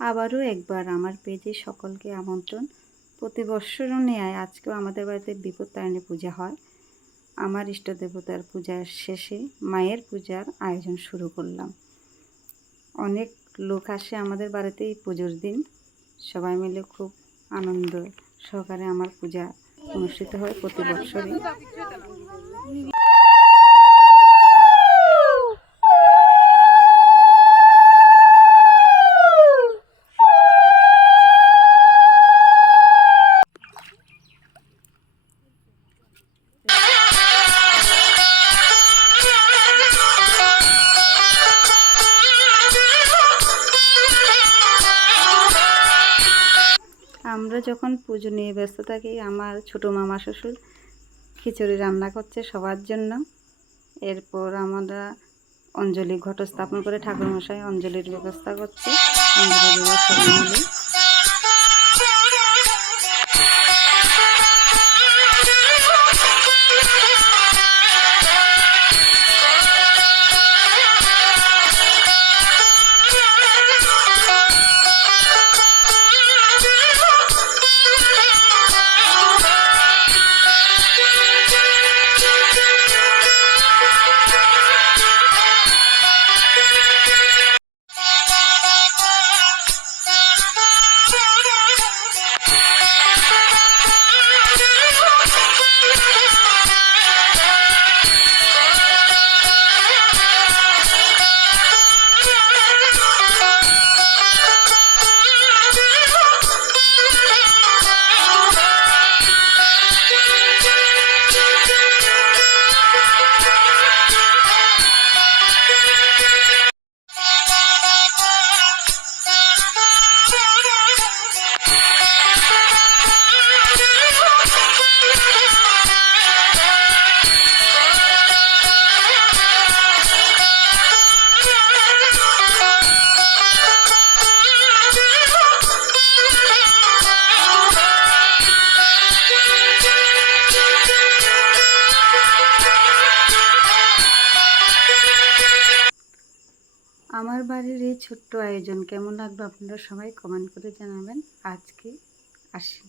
আবারও একবার আমার পেজে সকলকে আমন্ত্রণ। প্রতি বৎসরও ন্যায় আজকেও আমাদের বাড়িতে বিপত্তারিণী পূজা হয়। আমার ইষ্ট দেবতার পূজার শেষে মায়ের পূজার আয়োজন শুরু করলাম। অনেক লোক আসে আমাদের বাড়িতে এই পুজোর দিন। সবাই মিলে খুব আনন্দ সহকারে আমার পূজা অনুষ্ঠিত হয় প্রতি বৎসরই। আমরা যখন পুজো নিয়ে ব্যস্ত থাকি, আমার ছোটো মামা শ্বশুর খিচুড়ি রান্না করছে সবার জন্য। এরপর আমরা অঞ্জলি ঘট স্থাপন করে ঠাকুরমশাই অঞ্জলির ব্যবস্থা করছে। অঞ্জলি দেব সবাই মিলে। আমার বাড়ির এই ছোট্ট আয়োজন কেমন লাগলো আপনারা সবাই কমেন্ট করে জানাবেন। আজকে আসি।